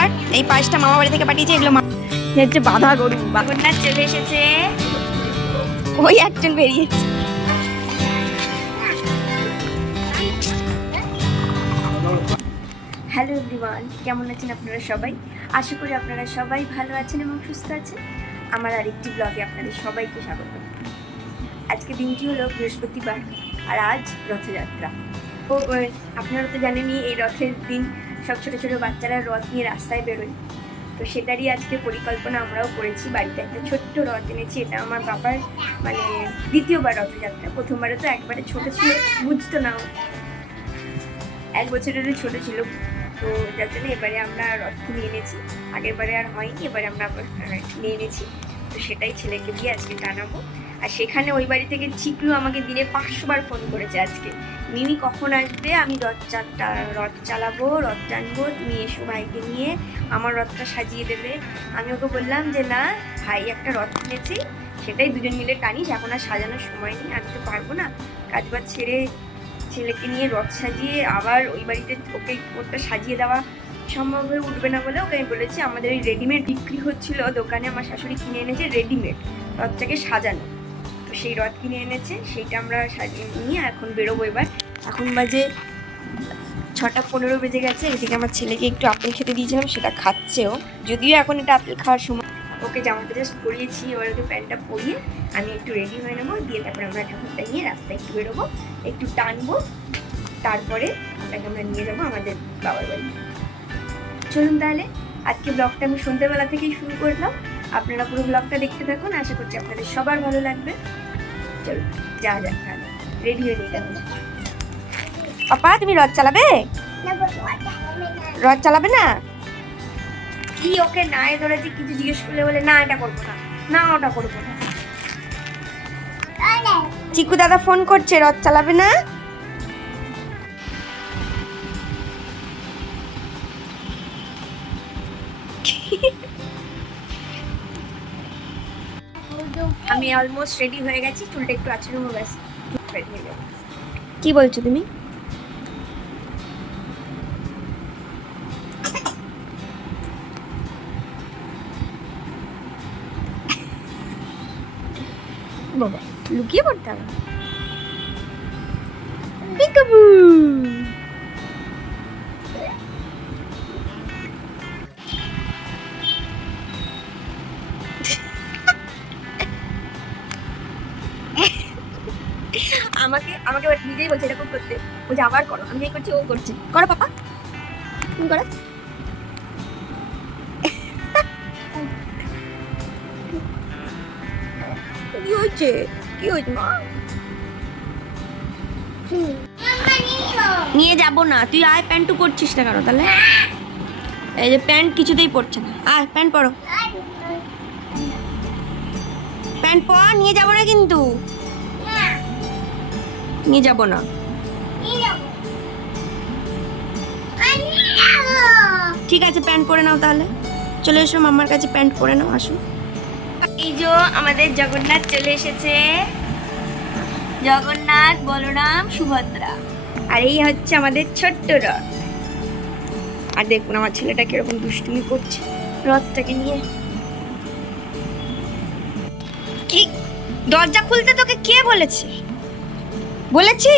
আর এই পায়েসটা মামা বাড়ি থেকে পাঠিয়েছে, এগুলো হচ্ছে বাঁধা গরু। বাগরনাথ চলে এসেছে, ওই একজন বেরিয়েছে। হ্যালো এভরিওয়ান, কেমন আছেন আপনারা সবাই? আশা করি আপনারা সবাই ভালো আছেন এবং সুস্থ আছেন। আমার আরেকটি ব্লগে আপনাদের সবাইকে স্বাগত। আজকে দিনটি হলো বৃহস্পতিবার আর আজ রথযাত্রা। তো আপনারা তো জানেনই এই রথের দিন সব ছোটো ছোটো বাচ্চারা রথ নিয়ে রাস্তায় বেরোয়। তো সেটারই আজকে পরিকল্পনা আমরাও করেছি। বাড়িতে একটা ছোট্ট রথ এনেছি। এটা আমার বাবার মানে দ্বিতীয়বার রথযাত্রা। প্রথমবারে তো একবারে ছোটো ছিল, বুঝতো না, 1 বছরেরও ছোটো ছিল। তো যার জন্য এবারে আমরা রথ কিনে এনেছি। আগের বারে আর হয়নি, এবারে আমরা কিনে এনেছি। তো সেটাই ছেলেকে দিয়ে আজকে টানাবো। আর সেখানে ওই বাড়ি থেকে চিকলু আমাকে দিনে 500 বার ফোন করেছে আজকে, মিমি কখন আসবে, আমি রথ চালাবো, রথ টানবো, তুমি এসো ভাইকে নিয়ে, আমার রথটা সাজিয়ে দেবে। আমি ওকে বললাম যে না ভাই, একটা রথ কিনেছি, সেটাই দুজন মিলে টানিস, এখন আর সাজানোর সময় নেই, আমি তো পারবো না। কাজবাজ ছেড়ে ছেলেকে নিয়ে রথ সাজিয়ে আবার ওই বাড়িতে ওকে ওটা সাজিয়ে দেওয়া সম্ভব হয়ে উঠবে না বলে ওকে আমি বলেছি আমাদের এই রেডিমেড বিক্রি হচ্ছিল দোকানে, আমার শাশুড়ি কিনে এনেছে রেডিমেড রথটাকে সাজানো। তো সেই রথ কিনে এনেছে, সেইটা আমরা সাজিয়ে নিয়ে এখন বেরোবো। এবার এখন বাজে 6:15 বেজে গেছে। এদিকে আমার ছেলেকে একটু আপেল খেতে দিয়েছিলাম, সেটা খাচ্ছেও, যদিও এখন এটা আপেল খাওয়ার সময়। ওকে জামাটা জাস্ট পরিয়েছি, এবার ওকে প্যান্টটা পরিয়ে আমি একটু রেডি হয়ে নেবো, দিয়ে তারপরে আমরা ঠাকুরটা নিয়ে রাস্তায় একটু বেরোবো, একটু টানবো, তারপরে ওটাকে আমরা নিয়ে যাবো আমাদের বাবার বাড়ি। চলুন তাহলে, আজকে ব্লগটা আমি সন্ধ্যেবেলা থেকেই শুরু করলাম। আপনারা পুরো ব্লগটা দেখতে থাকুন, আশা করছি আপনাদের সবার ভালো লাগবে। চলুন যা যাক, তাহলে রেডি হয়ে নিতে হবে। পাপা তুমি রথ চালাবে? রথ চালাবে না? কি ওকে নাই ধরেছি, কিছু জিজ্ঞেস করলে বলে না এটা করবো না, না ওটা করবো না। চিকু দাদা ফোন করছে, রথ চালাবে না? আমি অলমোস্ট রেডি হয়ে গেছি, চুলটা একটু আছড়ানো গেছে, রেডি হয়ে যাবো। কি বলছো তুমি? বাবা লুকিয়ে পড়তে হবে। পিকাবু আমাকে আমাকে নিজেই বলছে এরকম করতে, বলছে আবার করো, আমি এই করছি ও করছে, করো পাপা তুমি করো। কি হয়েছে, কি হয়েছে মা? নিয়ে যাবো না, তুই আয়, প্যান্টু পরছিস না কেন তাহলে? এই যে প্যান্ট কিছুতেই পরছে না, আয় প্যান্ট পরো, প্যান্ট পর, নিয়ে যাবো না কিন্তু, নিয়ে যাবো না। ঠিক আছে প্যান্ট পরে নাও তাহলে, চলে এসো মামার কাছে, প্যান্ট পরে নাও, আসো। এই যে আমাদের জগন্নাথ চলে এসেছে, জগন্নাথ, বলরাম, সুভদ্রা, আর এই হচ্ছে আমাদের ছোট্ট রথ। আর দেখুন আমার ছেলেটা কিরকম দুষ্টুমি করছে রথটাকে নিয়ে। কি দরজা খুলতে তোকে কে বলেছে? বলেছি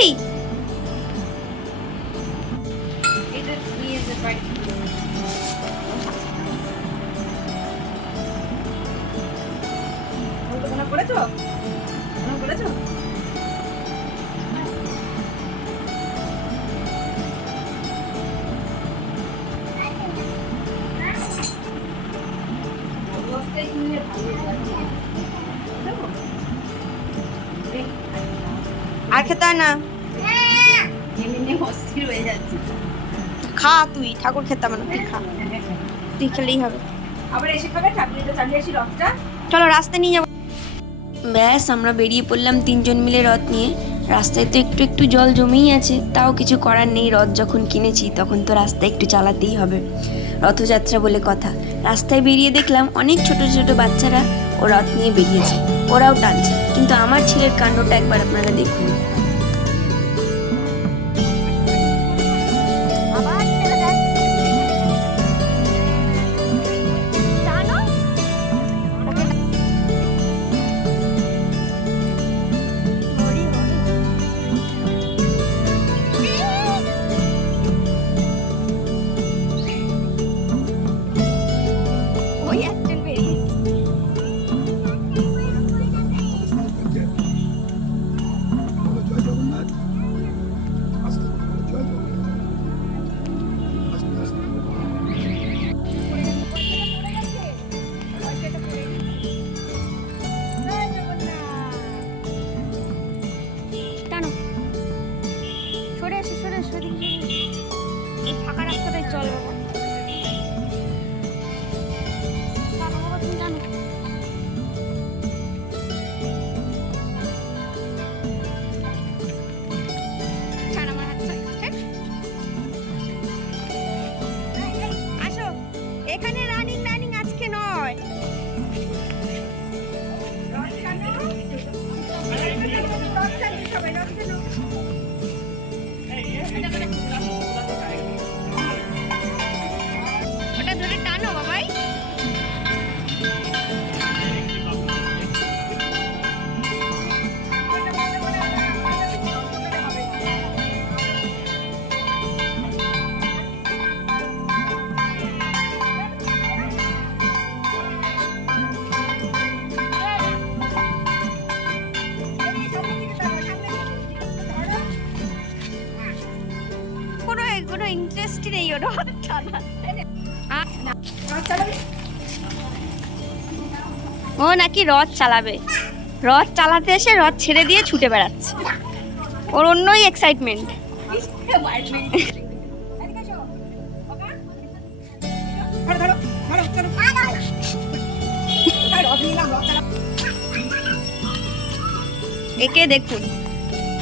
আর খেতে হয় না, খা তুই, ঠাকুর খেতে হবে না, তুই খা, তুই খেলেই হবে। আবার এসে খাবে, ঠাকুরটা চালিয়ে আসি রথটা, চলো রাস্তায় নিয়ে যাবো। ব্যাস আমরা বেরিয়ে পড়লাম 3 জন মিলে রথ নিয়ে। রাস্তায় তো একটু একটু জল জমেই আছে, তাও কিছু করার নেই, রথ যখন কিনেছি তখন তো রাস্তায় একটু চালাতেই হবে, রথযাত্রা বলে কথা। রাস্তায় বেরিয়ে দেখলাম অনেক ছোট ছোট বাচ্চারা ও রথ নিয়ে বেরিয়েছে, ওরাও টানছে, কিন্তু আমার ছেলের কাণ্ডটা একবার আপনারা দেখুন। কোনো ইন্টারেস্ট নেই ওর রথ টানা। ও নাকি রথ চালাবে, রথ চালাতে এসে রথ ছেড়ে দিয়ে ছুটে বেড়াচ্ছে, ওর অন্যই এক্সাইটমেন্ট। একে দেখুন,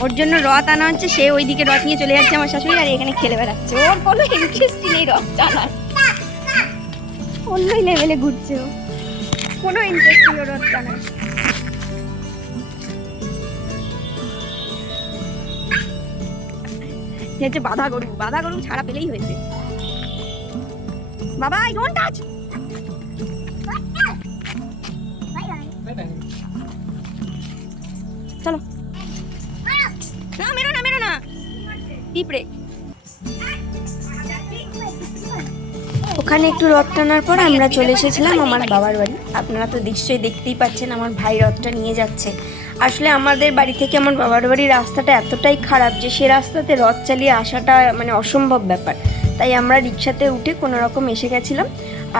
ওর জন্য রথ আনা হচ্ছে, সে ওইদিকে রথ নিয়ে চলে যাচ্ছে আমার শাশুড়ি, আর এখানে খেলে বেড়াচ্ছে। ওর কোনো ইন্টারেস্টই নেই রথ টানার, অন্যই লেভেলে ঘুরছে ও, কোনো ইন্টারেস্ট নেই রথ টানার। হচ্ছে বাধা গরু ছাড়া পেলেই হয়েছে। বাবা আই ডোন্ট টাচ। চলো না, মেরো না পিঁপড়ে। ওখানে একটু রথ টানার পর আমরা চলে এসেছিলাম আমার বাবার বাড়ি। আপনারা তো নিশ্চয়ই দেখতেই পাচ্ছেন আমার ভাই রথটা নিয়ে যাচ্ছে। আসলে আমাদের বাড়ি থেকে আমার বাবার বাড়ির রাস্তাটা এতটাই খারাপ যে সে রাস্তাতে রথ চালিয়ে আসাটা মানে অসম্ভব ব্যাপার। তাই আমরা রিক্সাতে উঠে কোনো রকম এসে গেছিলাম,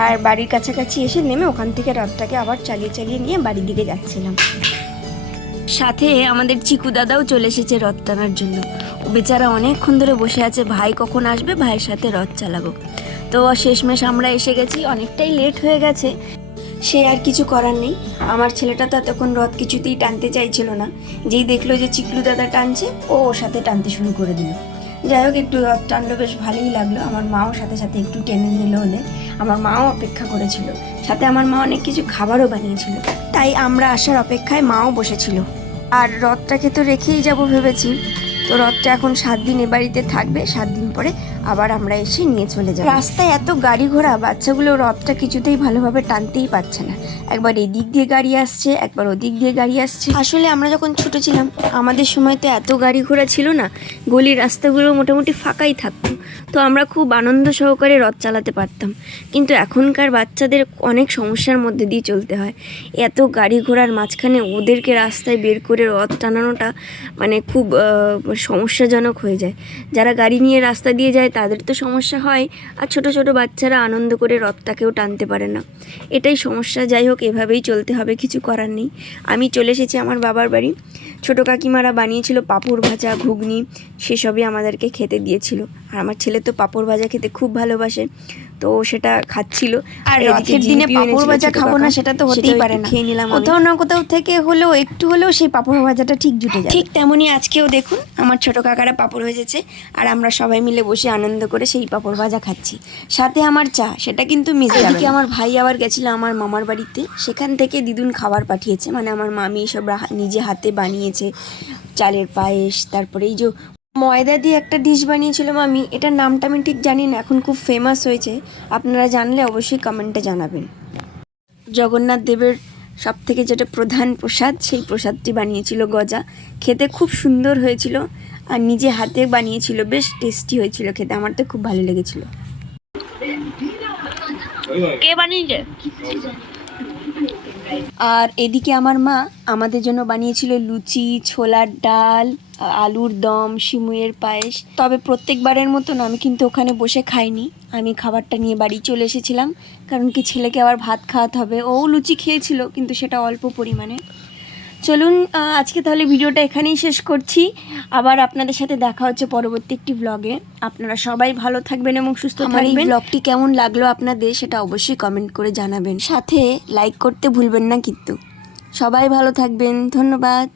আর বাড়ির কাছাকাছি এসে নেমে ওখান থেকে রথটাকে আবার চালিয়ে নিয়ে বাড়ির দিকে যাচ্ছিলাম। সাথে আমাদের চিকু দাদাও চলে এসেছে রথ টানার জন্য। ও বেচারা অনেকক্ষণ ধরে বসে আছে, ভাই কখন আসবে, ভাইয়ের সাথে রথ চালাবো। তো শেষমেশ আমরা এসে গেছি, অনেকটাই লেট হয়ে গেছে, সে আর কিছু করার নেই। আমার ছেলেটা তো এতক্ষণ রথ কিছুতেই টানতে চাইছিল না, যেই দেখলো যে চিকলু দাদা টানছে ও ওর সাথে টানতে শুরু করে দিল। যাই হোক, একটু রথ টানলো, বেশ ভালোই লাগলো। আমার মাও সাথে একটু টেনে নিল ওদের, আমার মাও অপেক্ষা করেছিল, সাথে আমার মা অনেক কিছু খাবারও বানিয়েছিল, তাই আমরা আসার অপেক্ষায় মাও বসেছিল। আর রথটাকে তো রেখেই যাব ভেবেছি, তো রথটা এখন 7 দিন এ বাড়িতে থাকবে, 7 দিন পরে আবার আমরা এসে নিয়ে চলে যাব। রাস্তায় এত গাড়ি ঘোড়া, বাচ্চাগুলো রথটা কিছুতেই ভালোভাবে টানতেই পারছে না, একবার এদিক দিয়ে গাড়ি আসছে, একবার ওদিক দিয়ে গাড়ি আসছে। আসলে আমরা যখন ছোট ছিলাম আমাদের সময় তো এত গাড়ি ঘোড়া ছিল না, গলির রাস্তাগুলো মোটামুটি ফাঁকাই থাকতো, তো আমরা খুব আনন্দ সহকারে রথ চালাতে পারতাম। কিন্তু এখনকার বাচ্চাদের অনেক সমস্যার মধ্যে দিয়ে চলতে হয়, এত গাড়ি ঘোড়ার মাঝখানে ওদেরকে রাস্তায় বের করে রথ টানানোটা মানে খুব সমস্যাজনক হয়ে যায়। যারা গাড়ি নিয়ে রাস্তা দিয়ে যায় তাদের তো সমস্যা হয়, আর ছোট ছোট বাচ্চারা আনন্দ করে রথটাকেও টানতে পারে না, এটাই সমস্যা। যাই হোক, এভাবেই চলতে হবে, কিছু করার নেই। আমি চলে এসেছি আমার বাবার বাড়ি। ছোটো কাকিমারা বানিয়েছিল পাঁপড় ভাজা, ঘুগনি, সেসবই আমাদেরকে খেতে দিয়েছিল। আর আমার ছেলে তো পাঁপড় ভাজা খেতে খুব ভালোবাসে, তো সেটা খাচ্ছিল। আর রথের দিনে পাঁপড় ভাজা খাবো না সেটা তো হতেই পারে না, খেয়ে নিলাম। কোথাও না কোথাও থেকে হলেও একটু হলেও সেই পাঁপড় ভাজাটা ঠিক জুটে যায়। ঠিক তেমনই আজকেও দেখুন আমার ছোট কাকারা পাঁপড় ভেজেছে, আর আমরা সবাই মিলে বসে আনন্দ করে সেই পাঁপড় ভাজা খাচ্ছি, সাথে আমার চা, সেটা কিন্তু মিস যাবে না। আমার ভাই আবার গেছিল আমার মামার বাড়িতে, সেখান থেকে দিদুন খাবার পাঠিয়েছে, মানে আমার মামি সব নিজে হাতে বানিয়েছে, চালের পায়েস, তারপরে এই যে ময়দা দিয়ে একটা ডিশ বানিয়েছিল মামি, এটার নামটা আমি ঠিক জানি না, এখন খুব ফেমাস হয়েছে, আপনারা জানলে অবশ্যই কমেন্টে জানাবেন। জগন্নাথ দেবের সব থেকে যেটা প্রধান প্রসাদ, সেই প্রসাদটি বানিয়েছিল গজা, খেতে খুব সুন্দর হয়েছিল, আর নিজে হাতে বানিয়েছিল, বেশ টেস্টি হয়েছিল খেতে, আমার তো খুব ভালো লেগেছিল। কে বানিয়েছে? আর এদিকে আমার মা আমাদের জন্য বানিয়েছিল লুচি, ছোলার ডাল, আলুর দম, সিমুইয়ের পায়েস। তবে প্রত্যেকবারের মতন আমি কিন্তু ওখানে বসে খাইনি, আমি খাবারটা নিয়ে বাড়ি চলে এসেছিলাম, কারণ কি ছেলেকে আবার ভাত খাওয়াতে হবে। ও লুচি খেয়েছিল কিন্তু সেটা অল্প পরিমাণে। চলুন আজকে তাহলে ভিডিওটা এখানেই শেষ করছি, আবার আপনাদের সাথে দেখা হচ্ছে পরবর্তী একটি ব্লগে। আপনারা সবাই ভালো থাকবেন এবং সুস্থ থাকবেন। এই ব্লগটি কেমন লাগলো আপনাদের সেটা অবশ্যই কমেন্ট করে জানাবেন, সাথে লাইক করতে ভুলবেন না কিন্তু। সবাই ভালো থাকবেন, ধন্যবাদ।